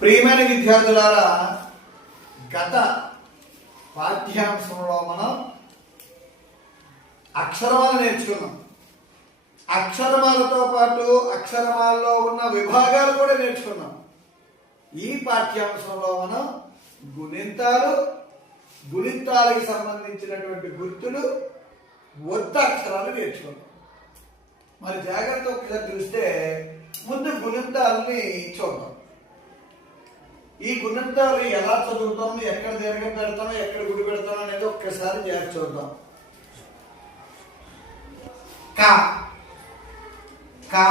ప్రియమైన విద్యార్థులారా, గత పాఠ్యాంశంలో మనం అక్షరమాలు నేర్చుకున్నాం. అక్షరమాలతో పాటు అక్షరమాలలో ఉన్న విభాగాలు కూడా నేర్చుకున్నాం. ఈ పాఠ్యాంశంలో మనం గుణింతాలకి సంబంధించినటువంటి గుర్తులు, ఒత్తక్షరాలు నేర్చుకున్నాం. మరి జాగ్రత్త ఒకసారి చూస్తే ముందు గుణింతాలని చూద్దాం. ఈ గుణింతాలు ఎలా చదువుతాము, ఎక్కడ దీర్ఘం పెడతామో, ఎక్కడ గుడి పెడతామో అనేది ఒక్కసారి జాగ్రత్త చూద్దాం. కా కా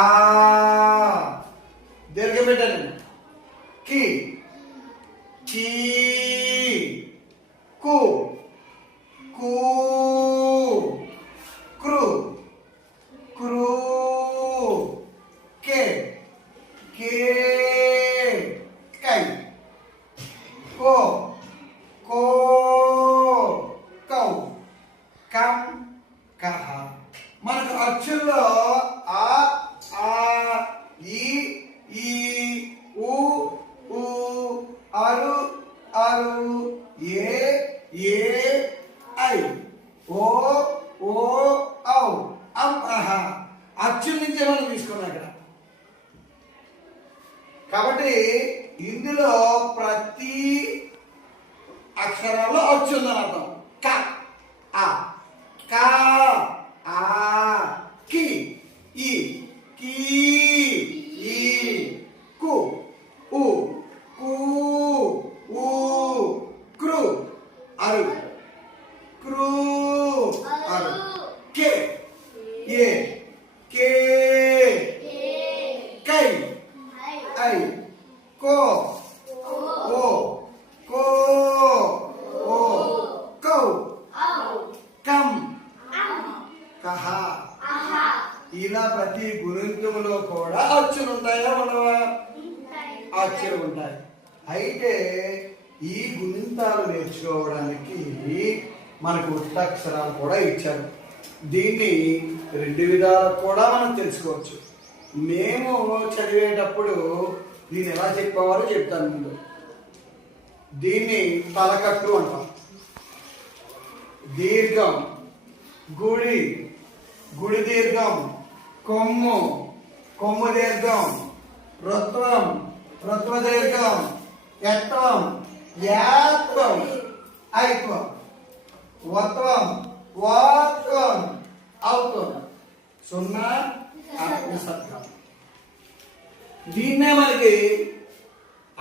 దీర్ఘం పెట్టాను. కి కీ కు కూ క్రు క్రూ కే కే కై కో కో కౌ కం కహ. మనకు అచ్చుల్లో ఆ ఆ ఈ ఈ ఉ ఊ అరు అరు ఏ ఏ ఐ ఓ ఓ ఔ అం అహ అచ్చుల నుంచే మనం తీసుకున్నాం ఇక్కడ. కాబట్టి ఇందులో ప్రతి అక్షరాల్లో అచ్చు ఉందని అర్థం. క ఆ కా ఆ కి ఈ కీ ఈ కు ఉ కు ఊ క్రు అరు క్రూ అరు కే ఏ కే కై I co oh co oh cow కం కహ. ఇలా ప్రతి గుణింతములో కూడా అచ్చులు ఉంటాయా ఉండవా? అచ్చులు ఉంటాయి. అయితే ఈ గుణింతాలు నేర్చుకోవడానికి మనకు ఒత్తక్షరాలు కూడా ఇచ్చారు. దీన్ని రెండు విధాలకు కూడా మనం తెలుసుకోవచ్చు. మేము చదివేటప్పుడు దీన్ని ఎలా చెప్పేవారో చెప్తాను. ముందు దీన్ని తలకట్టు అంటాం. దీర్ఘం గుడి, గుడి దీర్ఘం, కొమ్ము, కొమ్ము దీర్ఘం, రుత్వం, రుత్వ దీర్ఘం, యత్వం, యాత్వం, ఐత్వం, వత్వం, వాత్వం, ఔత్వం, సున్నా నిసర్గం. దీన్నే మనకి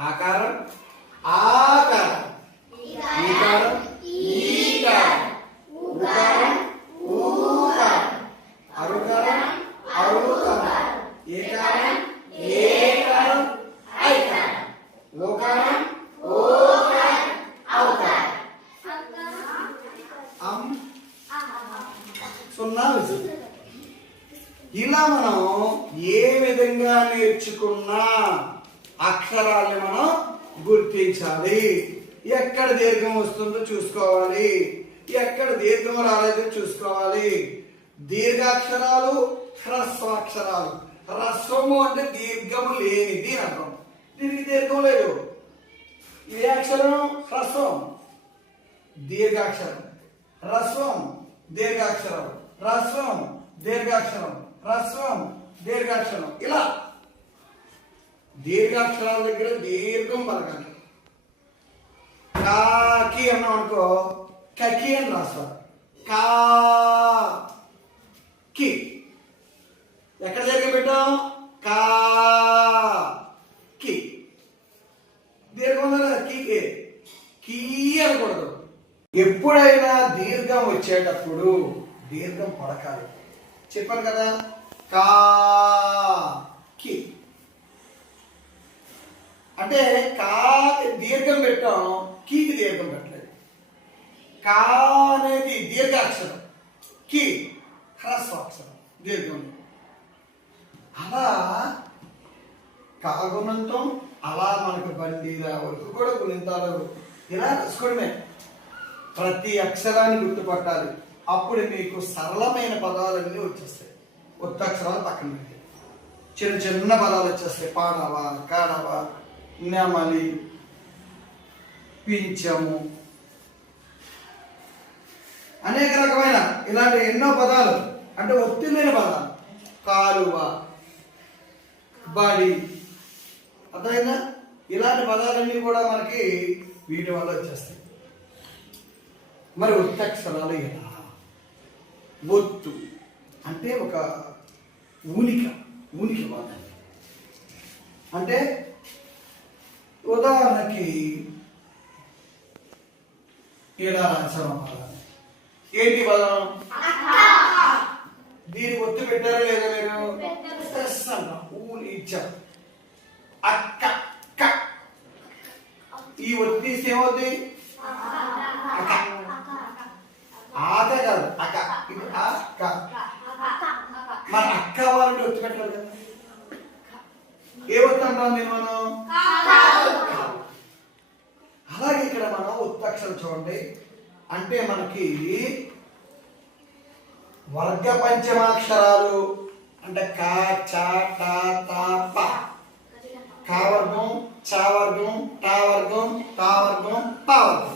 ఆకారం, ఆకారం, ఈకారం, ఈకారం, ఉకారం, ఊకారం, అరుకారం, ఔకారం, ఏకారం, ఏకారం, ఐకారం, ఓకారం, ఓకారం, ఔకారం, అం సున్నా విసురు. ఇలా మనం ఏ విధంగా నేర్చుకున్నా అక్షరాన్ని మనం గుర్తించాలి. ఎక్కడ దీర్ఘం వస్తుందో చూసుకోవాలి, ఎక్కడ దీర్ఘం రాలేదో చూసుకోవాలి. దీర్ఘాక్షరాలు, హ్రస్వాక్షరాలు. హ్రస్వము అంటే దీర్ఘము లేనిది అర్థం. దీనికి దీర్ఘం లేదు. ఏ అక్షరం? హ్రస్వం, దీర్ఘాక్షరం. హ్రస్వం, దీర్ఘాక్షరం. హ్రస్వం, దీర్ఘాక్షరం. హ్రస్వం, దీర్ఘాక్షరం. ఇలా దీర్ఘాక్షరాల దగ్గర దీర్ఘం పలకాలి. కాకి అన్నాం అనుకో, కకి అని రాస్తారు. కా కి ఎక్కడ దీర్ఘం పెట్టాం? కా కి దీర్ఘం ఉందా? కీకే కీ అనకూడదు. ఎప్పుడైనా దీర్ఘం వచ్చేటప్పుడు దీర్ఘం పలకాలి. చెప్పాను కదా, కా కి అంటే కాకి దీర్ఘం పెట్టాం, కీకి దీర్ఘం పెట్టలేదు. కా అనేది దీర్ఘాక్షరం, కి హ్రస్వాక్షరం, దీర్ఘం. అలా కాగుణంతం అలా మనకు బండిరా వరకు కూడా గుణింతాలు ఇలా రాసుకోవడమే. ప్రతి అక్షరాన్ని గుర్తుపట్టాలి. అప్పుడు మీకు సరళమైన పదాలన్నీ వచ్చేస్తాయి. ఒత్తక్షరాలు పక్కన పెట్టి చిన్న చిన్న పదాలు వచ్చేస్తాయి. పాడవ, కాడవ, నెమలి, పింఛము, అనేక రకమైన ఇలాంటి ఎన్నో పదాలు అంటే ఒత్తిడిన పదాలు. కాలువ, బడి, అర్థమైందా? ఇలాంటి పదాలన్నీ కూడా మనకి వీటి వల్ల వచ్చేస్తాయి. మరి ఒత్తక్షరాలు ఎలా? ఒత్తు అంటే ఒక ఊనిక పదం. అంటే ఉదాహరణకి ఇలా రాశారు పదం. ఏంటి పదం? దీనికి ఒత్తు పెట్టారా లేదా మీరు? ఊని ఇచ్చారు. అక్క, ఈ ఒత్తి తీస్తే ఏమవుతుంది? అక్క. ఆక కాదు, అక్క. ఇది అక్క. మరి అక్క వాళ్ళని ఒత్తి పెట్టాలి కదా. ఏ ఒత్తు అంటాం నేను మనం? అలాగే ఇక్కడ మనం ఒత్తక్షరం చూడండి. అంటే మనకి వర్గ పంచమాక్షరాలు అంటే క, చ, ట, త, ప. క వర్గం, చ వర్గం, ట వర్గం, త వర్గం, ప వర్గం.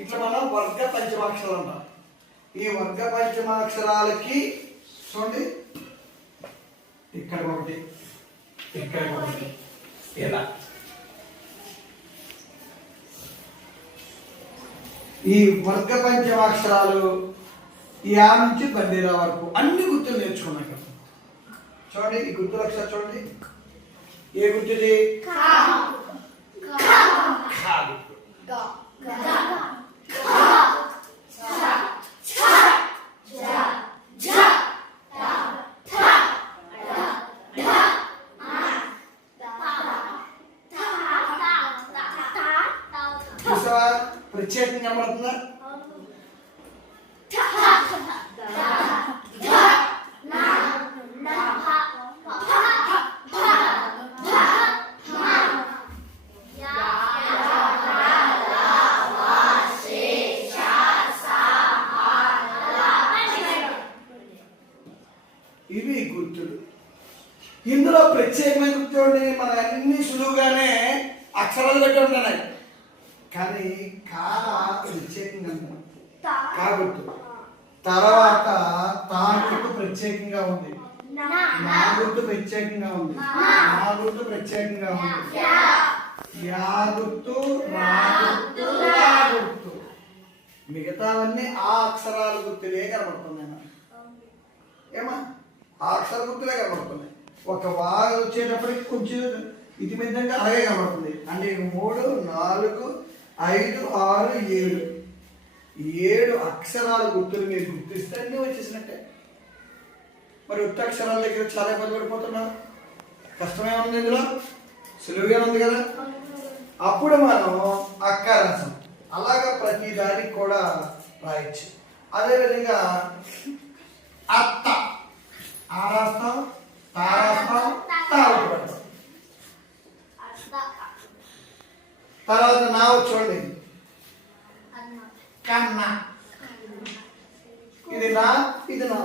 ఇట్లా మనం వర్గ పంచమాక్షరాలు అంటాం. ఈ వర్గ పంచమాక్షరాలకి చూడండి, ఇక్కడ ఒకటి, ఇక్కడ ఒకటి, ఇలా ఈ వర్గ పంచమాక్షరాలు ఈ ఆ నుంచి బండిరా వరకు అన్ని గుర్తులు నేర్చుకున్నాం కదా. చూడండి ఈ గుర్తులు ఒకసారి చూడండి. ఏ గుర్తుది? ప్రత్యేకంగా కనబడుతుందా? ఇవి గుర్తులు. ఇందులో ప్రత్యేకమైన గుర్తు చూడండి. మన అన్ని సులువుగానే అక్షరాలు కట్టి ఉంటున్నాయి, కానీ కా ప్రత్యేకంగా కా గుర్తు. తర్వాత తా గుర్తు ప్రత్యేకంగా ఉంది, నా గుర్తు ప్రత్యేకంగా ఉంది, నా గుర్తు ప్రత్యేకంగా ఉంది, యా గుర్తు, రా గుర్తు, లా గుర్తు. మిగతావన్నీ ఆ అక్షరాల గుర్తులే కనబడుతున్నాయి. ఏమా ఆ అక్షర గుర్తులే కనబడుతున్నాయి. ఒక వా వచ్చేటప్పటికి కొంచెం ఇది విధంగా అలాగే కనబడుతుంది. అంటే 3, 4, 5, 6, 7 అక్షరాల గుర్తులు మీరు గుర్తిస్తే అన్నీ వచ్చేసినట్టే. మరి ఉత్త అక్షరాల దగ్గర చాలా ఇబ్బంది పడిపోతున్నారు. కష్టమే ఉంది, ఇందులో సులువుగా ఉంది కదా. అప్పుడు మనం అక్క రాసాం. అలాగా ప్రతి దానికి కూడా రాయొచ్చు. అదేవిధంగా అత్త, ఆ రాస్తాం, తా రాస్తాం, తా పెడతాం. తర్వాత నా చూడండి, కన్న. ఇది నా, ఇది నా.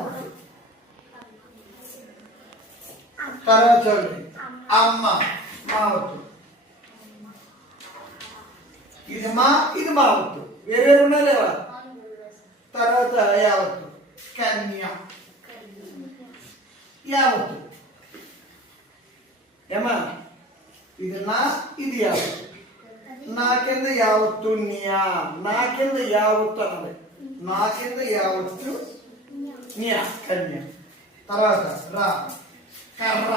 తర్వాత చూడండి అమ్మ, మా వద్దు. ఇది మా, ఇది మా వద్దు. వేరే ఉన్నాయి లేవా? తర్వాత యావత్తు, కన్య, యావత్తు. ఏమా ఇది నా, ఇది యావత్తు. నా కింద యావత్తు న్యా, నా కింద యావత్తు అన్నది, నా కింద యావత్తు న్యా, కన్య. తర్వాత రా, కర్ర,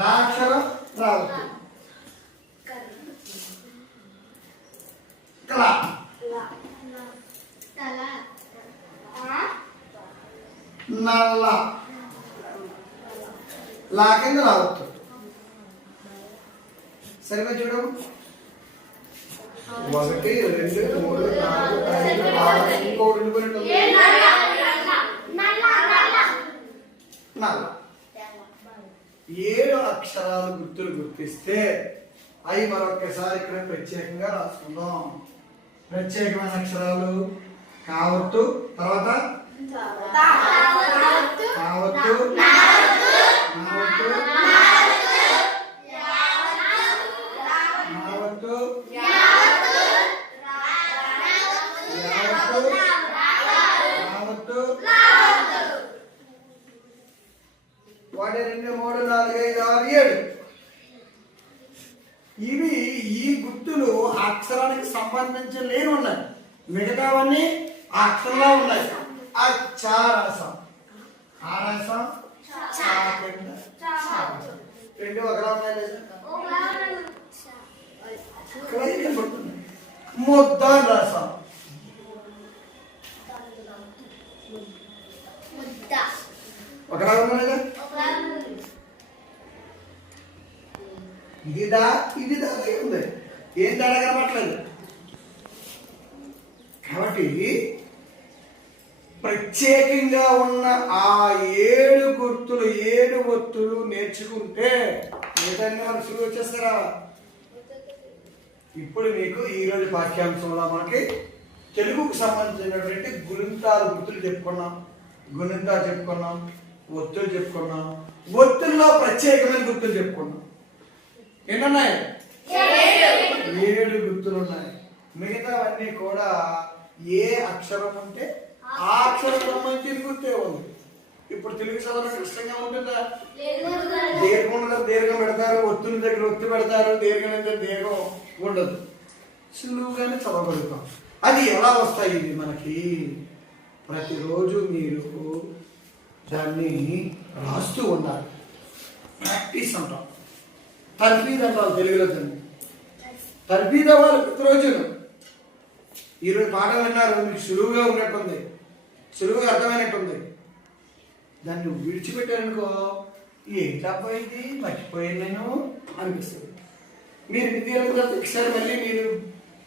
రాక్షరం, రావత్తు. కళ, నల్ల, లా కింద రావత్తు. సరిగ్గా చూడు, 1, 2, 3, 4, 5, 6, ఇంకోటి ఉండిపోయినట్టు. నల్ల. 7 అక్షరాలు గుర్తులు గుర్తిస్తే అవి మరొకసారి ఇక్కడ ప్రత్యేకంగా రాసుకుందాం. ప్రత్యేకమైన అక్షరాలు కావత్తు, తర్వాత కావత్తు, నావత్తు, 4, 5, 6, 7. ఇవి ఈ గుర్తులు అక్షరానికి సంబంధించి లేని ఉన్నాయి. మిగతావన్నీ ఆ అక్షరంలో ఉన్నాయి. ఆ చారాసం ఆరాసం రెండు ఒకలా ఉన్నాయి లేదా? ముద్ద రసం ఒకలా ఉన్నాయి లేదా? ఇదిదా ఇదిదా ఉంది, ఏం తేడా కనపట్లేదు. కాబట్టి ప్రత్యేకంగా ఉన్న ఆ 7 గుర్తులు 7 ఒత్తులు నేర్చుకుంటే ఏదైనా మనకు సులువు వచ్చేస్తారా? ఇప్పుడు మీకు ఈరోజు పాఠ్యాంశంలో మనకి తెలుగుకు సంబంధించినటువంటి గుణింతాలు గుర్తులు చెప్పుకున్నాం, గుణింతాలు చెప్పుకున్నాం, ఒత్తులు చెప్పుకున్నాం, ఒత్తుల్లో ప్రత్యేకమైన గుర్తులు చెప్పుకున్నాం. ఎన్నున్నాయి? 7 గుర్తులు ఉన్నాయి. మిగతావన్నీ కూడా ఏ అక్షరం ఉంటే ఆ అక్షరం సంబంధించిన గుర్తే ఉంది. ఇప్పుడు తెలుగు చదవడం కష్టంగా ఉంటుందా? దీర్ఘం దీర్ఘం పెడతారు, ఒత్తుల దగ్గర ఒత్తు పెడతారు, దీర్ఘం దగ్గర దీర్ఘం ఉండదు. సులువుగానే చదవగలుగుతాం. అది ఎలా వస్తాయి? ఇది మనకి ప్రతిరోజు మీరు దాన్ని రాస్తూ ఉండాలి. ప్రాక్టీస్ అంటాం, తర్ఫీద్ అంటాం తెలుగులో. దాన్ని తర్ఫీద్ అవ్వాలి ప్రతిరోజు. ఈరోజు పాఠం విన్నారు, మీకు సులువుగా ఉన్నట్టుంది, సులువుగా అర్థమైనట్టుంది. దాన్ని విడిచిపెట్టారనుకో, ఏంటబ్బా ఇది మర్చిపోయాను నేను అనిపిస్తుంది. మీరు విద్యార్థులు ఒకసారి మళ్ళీ మీరు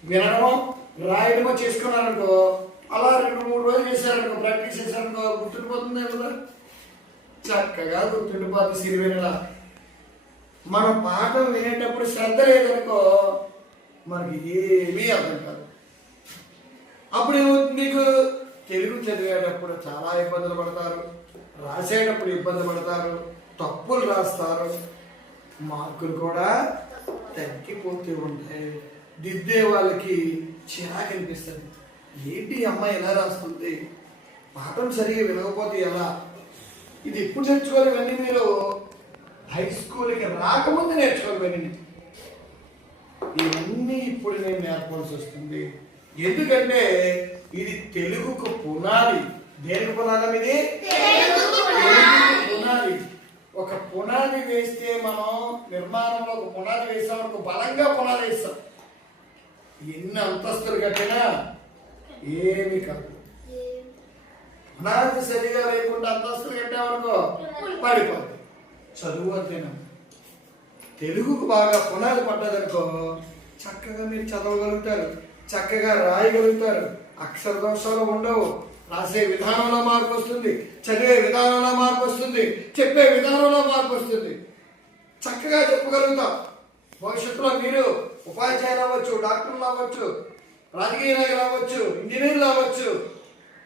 వినడమో రాయడమో చేసుకున్నారనుకో, అలా 2-3 రోజులు చేశారనుకో, ప్రాక్టీస్ చేశారనుకో, గుర్తుండిపోతుంది కదా, చక్కగా గుర్తుండిపోతుంది. సిరివెనలా మన పాఠం వినేటప్పుడు శ్రద్ధ లేదనుకో మనకి ఏమీ అర్థం కాదు. అప్పుడు మీకు తెలుగు చదివేటప్పుడు చాలా ఇబ్బందులు పడతారు, రాసేటప్పుడు ఇబ్బంది పడతారు, తప్పులు రాస్తారు, మార్కులు కూడా తగ్గిపోతూ ఉంటాయి. దిద్దే వాళ్ళకి చిరాకు అనిపిస్తుంది. ఏంటి అమ్మాయి ఎలా రాస్తుంది, పాఠం సరిగా వినకపోతే ఎలా? ఇది ఎప్పుడు నేర్చుకోవాలి? ఇవన్నీ మీరు హై స్కూల్కి రాకముందు నేర్చుకోవాలి. ఇవన్నీ ఇప్పుడు నేను నేర్పాల్సి వస్తుంది. ఎందుకంటే ఇది తెలుగుకు పునాది. దేనికి పునాదం ఇది? పునాది. ఒక పునాది వేస్తే మనం నిర్మాణంలో ఒక పునాది వేసామనుకో, బలంగా పునాది వేస్తాం. ఎన్ని అంతస్తులు కట్టినా ఏమి కాదు. పునాది సరిగా లేకుండా అంతస్తులు కట్టామనుకో పడిపోతుంది. చదువు అంతేనా? తెలుగుకు బాగా పునాది పడ్డదనుకో చక్కగా మీరు చదవగలుగుతారు, చక్కగా రాయగలుగుతారు, అక్షర దోషాలు ఉండవు, రాసే విధానంలో మార్పు వస్తుంది, చదివే విధానంలో మార్పు వస్తుంది, చెప్పే విధానంలో మార్పు వస్తుంది, చక్కగా చెప్పగలుగుతాం. భవిష్యత్తులో మీరు ఉపాధ్యాయులు అవ్వచ్చు, డాక్టర్లు అవ్వచ్చు, రాజకీయ నాయకులు అవ్వచ్చు, ఇంజనీర్లు అవ్వచ్చు.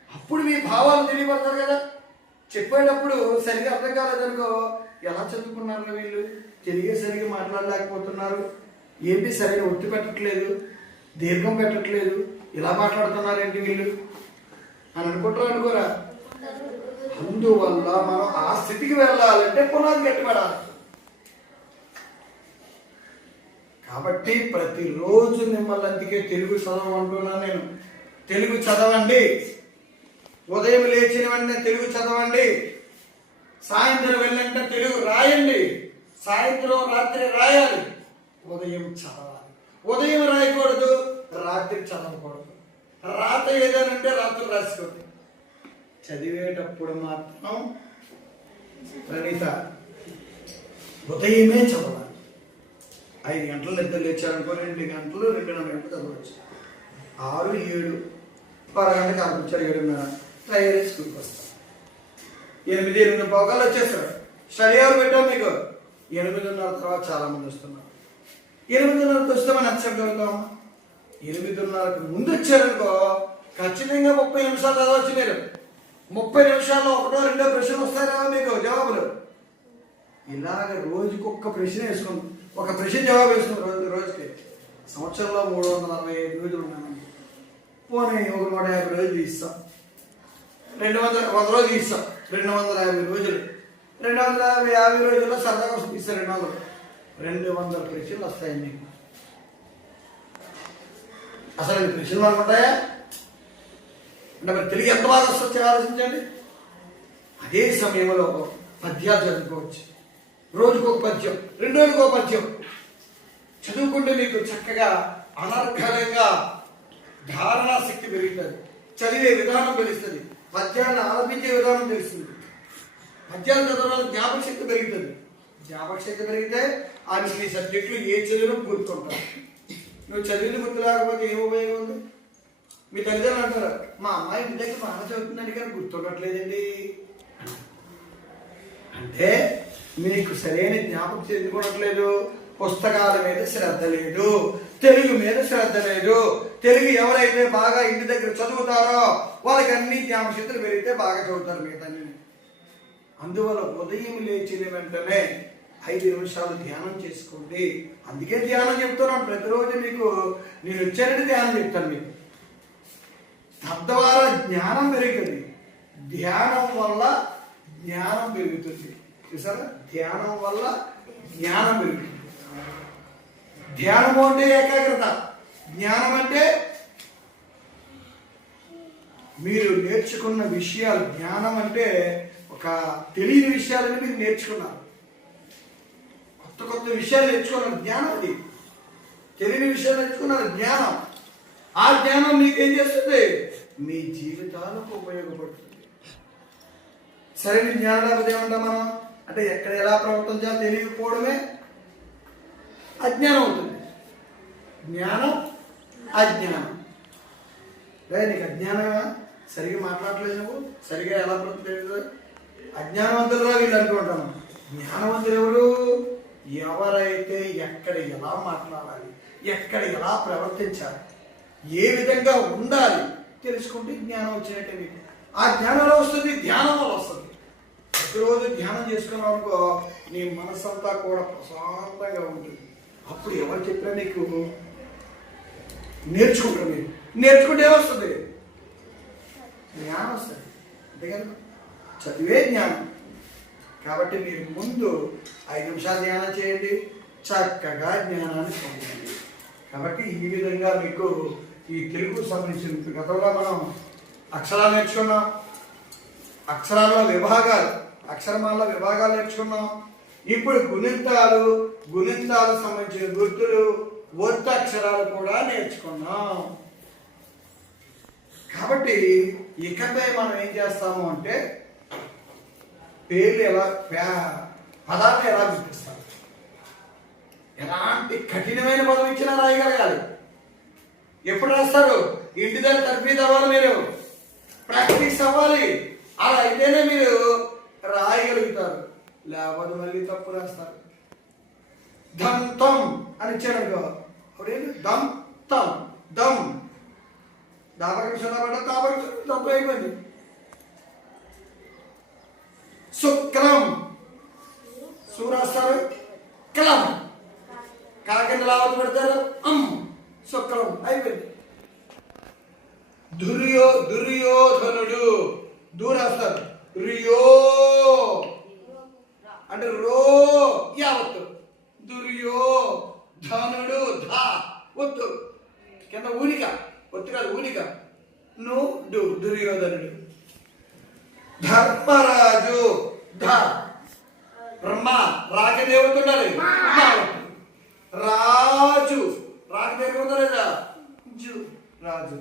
అప్పుడు మీ భావాలు తెలియపడతారు కదా. చెప్పేటప్పుడు సరిగా అర్థం కాలేదనుకో, ఎలా చదువుకున్నారు వీళ్ళు, తెలుగే సరిగా మాట్లాడలేకపోతున్నారు, ఏంటి సరిగా ఒత్తి పెట్టట్లేదు, దీర్ఘం పెట్టట్లేదు, ఇలా మాట్లాడుతున్నారు ఏంటి వీళ్ళు అని అనుకుంటారు అనుకోరా? అందువల్ల మనం ఆ స్థితికి వెళ్ళాలంటే పునాది గట్టిపడాలి. కాబట్టి ప్రతిరోజు మిమ్మల్ని అందుకే తెలుగు చదవమంటున్నాను నేను. తెలుగు చదవండి. ఉదయం లేచిన వెంటనే తెలుగు చదవండి. సాయంత్రం వెళ్ళంటే తెలుగు రాయండి. సాయంత్రం రాత్రి రాయాలి. ఉదయం చదవాలి. ఉదయం రాయకూడదు, రాత్రి చదవకూడదు. రాత ఏదనంటే రాత్రి రాసుకోండి. చదివేటప్పుడు మాత్రం ప్రణీత ఉదయమే చదవాలి. 5 గంటల నిద్ర లేచారనుకో 2 గంటలు 2:30 గంటలు చదవచ్చు. 6, 7 అరగంటకి ఆపించారు, 7:30 తయారీ స్కూల్కి వస్తాం. 8, 8:15 వచ్చేస్తారు. స్టడీ అవర్ పెట్టాం మీకు. 8:30 తర్వాత చాలా మంది వస్తున్నారు. 8:30 వస్తే మనం ఎంత చెప్పగలుగుతాం? 8:30కి ముందు వచ్చారనుకో ఖచ్చితంగా 30 నిమిషాలు చదవచ్చు మీరు. 30 నిమిషాల్లో 1-2 ప్రశ్నలు వస్తారా మీకు జవాబులు. ఇలాగ రోజుకి ఒక్క ప్రశ్న వేసుకోండి, ఒక ప్రశ్న జవాబు వేసుకోండి రోజుకి. సంవత్సరంలో 365 రోజులు ఉన్నామండి. పోనీ ఒక 150 రోజులు ఇస్తాం, 100 రోజులు ఇస్తాం, 250 రోజులు. 250 రోజుల్లో సరదా కోసం తీస్తే 200 ప్రశ్నలు వస్తాయి మీకు. అసలు ప్రశ్నలు అనుకుంటాయా అంటే మరి తెలుగు ఎంత బాగా వస్తుంది ఆలోచించండి. అదే సమయంలో పద్యాలు చదువుకోవచ్చు. రోజుకొక పద్యం, 2 రోజులకు ఒక పద్యం చదువుకుంటే మీకు చక్కగా అనర్ఘలంగా ధారణా శక్తి పెరుగుతుంది. చదివే విధానం తెలుస్తుంది. పద్యాన్ని ఆలపించే విధానం తెలుస్తుంది. పద్యాలు చదవడం జ్ఞాపక శక్తి పెరుగుతుంది. జ్ఞాపక శక్తి పెరిగితే ఆమె ఈ సబ్జెక్టులు ఏ చదివినా గుర్తుంటారు. నువ్వు చదివిన గుర్తు లేకపోతే ఏం ఉపయోగం ఉంది? మీ తల్లిదండ్రులు అంటారు, మా అమ్మాయి ఇంటి దగ్గర బాగా చదువుతుందని కానీ గుర్తుండట్లేదండి అంటే మీకు సరైన జ్ఞాపకం చెందుకోవట్లేదు. పుస్తకాల మీద శ్రద్ధ లేదు, తెలుగు మీద శ్రద్ధ లేదు. తెలుగు ఎవరైతే బాగా ఇంటి దగ్గర చదువుతారో వాళ్ళకి అన్ని జ్ఞాపకశక్తులు పెరిగితే బాగా చదువుతారు మిగతా. అందువల్ల ఉదయం లేచిన వెంటనే 5 నిమిషాలు ధ్యానం చేసుకోండి. అందుకే ధ్యానం చెప్తున్నాను ప్రతిరోజు. మీకు నేను వచ్చానంటే ధ్యానం చెప్తాను మీకు. తద్వారా జ్ఞానం పెరుగుతుంది. ధ్యానం వల్ల జ్ఞానం పెరుగుతుంది. చూసారా, ధ్యానం వల్ల జ్ఞానం పెరుగుతుంది. ధ్యానం అంటే ఏకాగ్రత, జ్ఞానం అంటే మీరు నేర్చుకున్న విషయాలు. జ్ఞానం అంటే ఒక తెలియని విషయాలని మీరు నేర్చుకున్నారు. కొత్త విషయాలు నేర్చుకున్నారు, జ్ఞానం అది. తెలియని విషయాలు నేర్చుకున్నారు, జ్ఞానం. ఆ జ్ఞానం మీకేం చేస్తుంది? మీ జీవితాలకు ఉపయోగపడుతుంది. సరైన జ్ఞానం లేకపోతే ఏమంటాం మనం అంటే ఎక్కడ ఎలా ప్రవర్తించాలో తెలియకపోవడమే అజ్ఞానం అవుతుంది. జ్ఞానం అజ్ఞానం. నీకు అజ్ఞానమా? సరిగా మాట్లాడలేదు, నువ్వు సరిగా ఎలా ప్రవర్తించలేదు. అజ్ఞానవంతులుగా వీళ్ళు అనుకుంటాను. జ్ఞానవంతులు ఎవరు? ఎవరైతే ఎక్కడ ఎలా మాట్లాడాలి, ఎక్కడ ఎలా ప్రవర్తించాలి, ఏ విధంగా ఉండాలి తెలుసుకుంటే జ్ఞానం వచ్చినట్టే మీకు. ఆ జ్ఞానంలో వస్తుంది, ధ్యానం వల్ల వస్తుంది. ప్రతిరోజు ధ్యానం చేసుకున్నావు అనుకో, నీ మనసంతా కూడా ప్రశాంతంగా ఉంటుంది. అప్పుడు ఎవరు చెప్పినా నీకు నేర్చుకుంటారు. మీరు నేర్చుకుంటే ఏమొస్తుంది? జ్ఞానం వస్తుంది. అంతే కదా, చదివే జ్ఞానం. కాబట్టి మీరు ముందు 5 నిమిషాలు ధ్యానం చేయండి, చక్కగా జ్ఞానాన్ని పొందండి. కాబట్టి ఈ విధంగా మీకు ఈ తెలుగు సంబంధించిన గతంలో మనం అక్షరాలు నేర్చుకున్నాం. అక్షరాల్లో విభాగాలు, అక్షరమాల విభాగాలు నేర్చుకున్నాం. ఇప్పుడు గుణింతాలకు సంబంధించిన గుర్తులు, ఒత్తక్షరాలు కూడా నేర్చుకున్నాం. కాబట్టి ఇకపై మనం ఏం చేస్తాము అంటే పేర్లు ఎలా, పదాలను ఎలా గుర్తిస్తాం. ఎలాంటి కఠినమైన పదం ఇచ్చినా రాయగలగాలి. ఎప్పుడు రాస్తారు? ఇంటి దగ్గర తర్ఫీదు అవ్వాలి, మీరు ప్రాక్టీస్ అవ్వాలి. అలా అయితేనే మీరు రాయగలుగుతారు. లేకపోతే మళ్ళీ తప్పు రాస్తారు. దంతం అని ఇచ్చాడు. అప్పుడేంటి? దమ్ తం దమ్. దాపరికృష్ణ తప్పు అయిపోయింది. శుక్లం రాస్తారు, కలం కాకింద లావత పెడతారు, శుక్లం అయిపోయింది. దుర్యోధనుడు రాస్తారు, రియో అంటే రో యావత్తు. దుర్యోధనుడు ధా ఒత్తు కింద ఊనిక, ఒత్తు కాదు ఊనిక. దుర్యోధనుడు. ధర్మరాజు రాకదే అవుతుండాలి. రాజు రాకదే అవుతుందా లేదా? రాజు.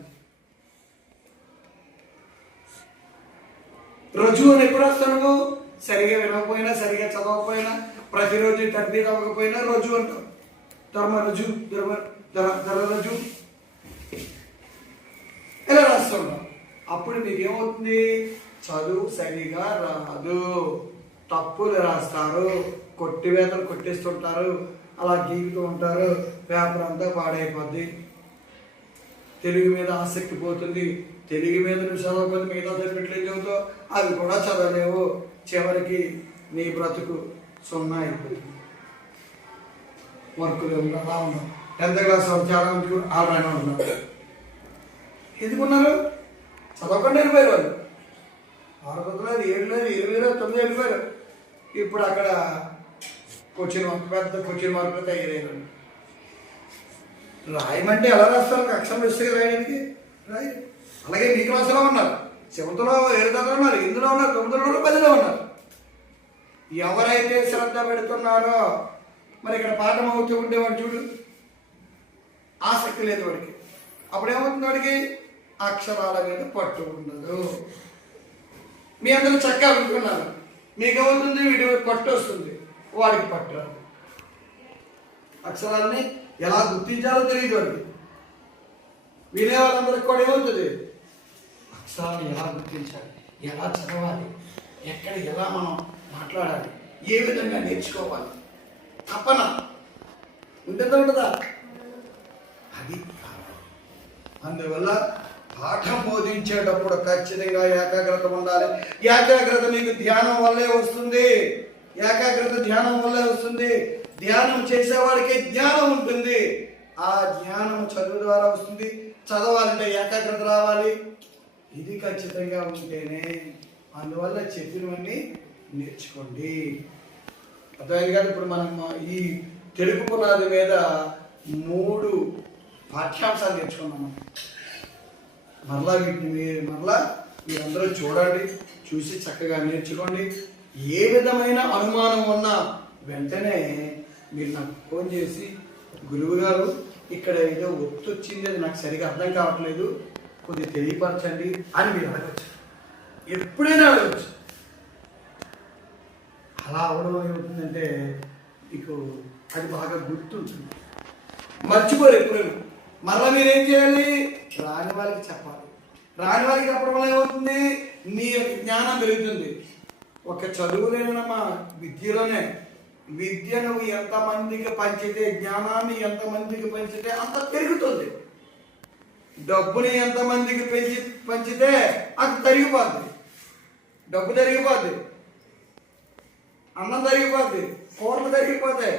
రుజు అని ఎప్పుడు వస్తాను? సరిగా వినకపోయినా, సరిగా చదవకపోయినా, ప్రతిరోజు తర్బీదు అవ్వకపోయినా రుజు అంటాం. ధర్మరుజు, ధర్మరుజు ఇలా రాస్తున్నాం. అప్పుడు మీకు ఏమవుతుంది? చదువు సరిగా రాదు, తప్పులు రాస్తారు, కొట్టివేతలు కొట్టేస్తుంటారు, అలా గీకుతూ ఉంటారు, పేపర్ అంతా పాడైపోద్ది. తెలుగు మీద ఆసక్తి పోతుంది. తెలుగు మీద నువ్వు చదవకపోతే మిగతా సబ్జెక్టులు చదువుతావు, అవి కూడా చదవలేవు. చివరికి నీ బ్రతుకు 0 అయిపోతుంది. వర్కులు అలా ఉన్నాం. 10th క్లాస్ చాలా ఆల్రెడీ ఉన్నారు. ఎందుకున్నారు? చదవకుండా వెళ్ళిపోయారు వాళ్ళు. 6 లేదు, 7 లేదు, 8 లేదు, 9 వెళ్ళిపోయారు. ఇప్పుడు అక్కడ పెద్ద క్వశ్చన్ మార్కులు తయారయ్యారు. రాయమంటే ఎలా రాస్తారు? అక్షరం వేస్తే రాయడానికి రాయి. అలాగే మీ క్లాసులో ఉన్నారు, 7th 7th ఉన్నారు, 8th ఉన్నారు, 9th ఉన్నారు, 10th ఉన్నారు. ఎవరైతే శ్రద్ధ పెడుతున్నారో మరి ఇక్కడ పాఠం అవుతూ ఉండేవాడు చూడు, ఆసక్తి లేదు వాడికి. అప్పుడు ఏమవుతుంది? వాడికి అక్షరాల మీద పట్టు ఉండదు. మీ అందరూ చక్కగా వింటున్నారు, మీకు ఏమవుతుంది? వీడి పట్టు వస్తుంది, వాడికి పట్టు రాదు. అక్షరాలని ఎలా గుర్తించాలో తెలియదు వాడికి. వినే వాళ్ళందరికీ కూడా ఏమవుతుంది? అక్షరాలను ఎలా గుర్తించాలి, ఎలా చదవాలి, ఎక్కడ ఎలా మనం మాట్లాడాలి, ఏ విధంగా నేర్చుకోవాలి, తపన ఉంటుందా? అది అందువల్ల పాఠం బోధించేటప్పుడు ఖచ్చితంగా ఏకాగ్రత ఉండాలి. ఏకాగ్రత మీకు ధ్యానం వల్లే వస్తుంది. ఏకాగ్రత ధ్యానం వల్లే వస్తుంది. ధ్యానం చేసేవాడికి జ్ఞానం ఉంటుంది. ఆ జ్ఞానం చదువు ద్వారా వస్తుంది. చదవాలంటే ఏకాగ్రత రావాలి. ఇది ఖచ్చితంగా ఉంటేనే. అందువల్ల చెప్పినవన్నీ నేర్చుకోండి. అర్థమైంది కాదు. ఇప్పుడు మనం ఈ తెలుగు పునాది మీద 3 పాఠ్యాంశాలు నేర్చుకున్నాం. మరలా వీటిని మీరందరూ చూడండి, చూసి చక్కగా నేర్చుకోండి. ఏ విధమైన అనుమానం ఉన్నా వెంటనే మీరు నాకు ఫోన్ చేసి, గురువు గారు ఇక్కడ ఏదో ఒత్తు వచ్చింది, అది నాకు సరిగా అర్థం కావట్లేదు, కొద్దిగా తెలియపరచండి అని మీరు అడగచ్చు. ఎప్పుడైనా అడగచ్చు. అలా అవడం ఏమవుతుందంటే మీకు అది బాగా గుర్తుంటుంది, మర్చిపోరు ఎప్పుడైనా. మరలా మీరేం చేయాలి? రాని వాళ్ళకి చెప్పాలి. రాని వాళ్ళకి చెప్పడం వల్ల ఏమవుతుంది? నీ యొక్క జ్ఞానం పెరుగుతుంది. ఒక చదువులేనమ్మా, విద్యలోనే. విద్య నువ్వు ఎంతమందికి పంచితే, జ్ఞానాన్ని ఎంతమందికి పంచితే అంత పెరుగుతుంది. డబ్బుని ఎంతమందికి పంచితే అది తరిగిపోద్ది. డబ్బు తరిగిపోద్ది, అన్నం తరిగిపోద్ది, కూరలు తరిగిపోతాయి,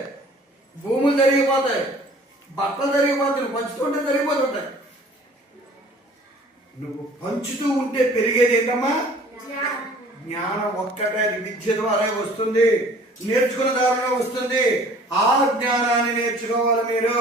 భూములు తరిగిపోతాయి, బట్టలు తరిగిపోతాయి. నువ్వు పంచుతుంటే తరిగిపోతుంటాయి. నువ్వు పంచుతూ ఉంటే పెరిగేది ఏంటమ్మా? జ్ఞానం ఒక్కటే. అది విద్య ద్వారా వస్తుంది, నేర్చుకున్న ద్వారా వస్తుంది. ఆ జ్ఞానాన్ని నేర్చుకోవాలి మీరు.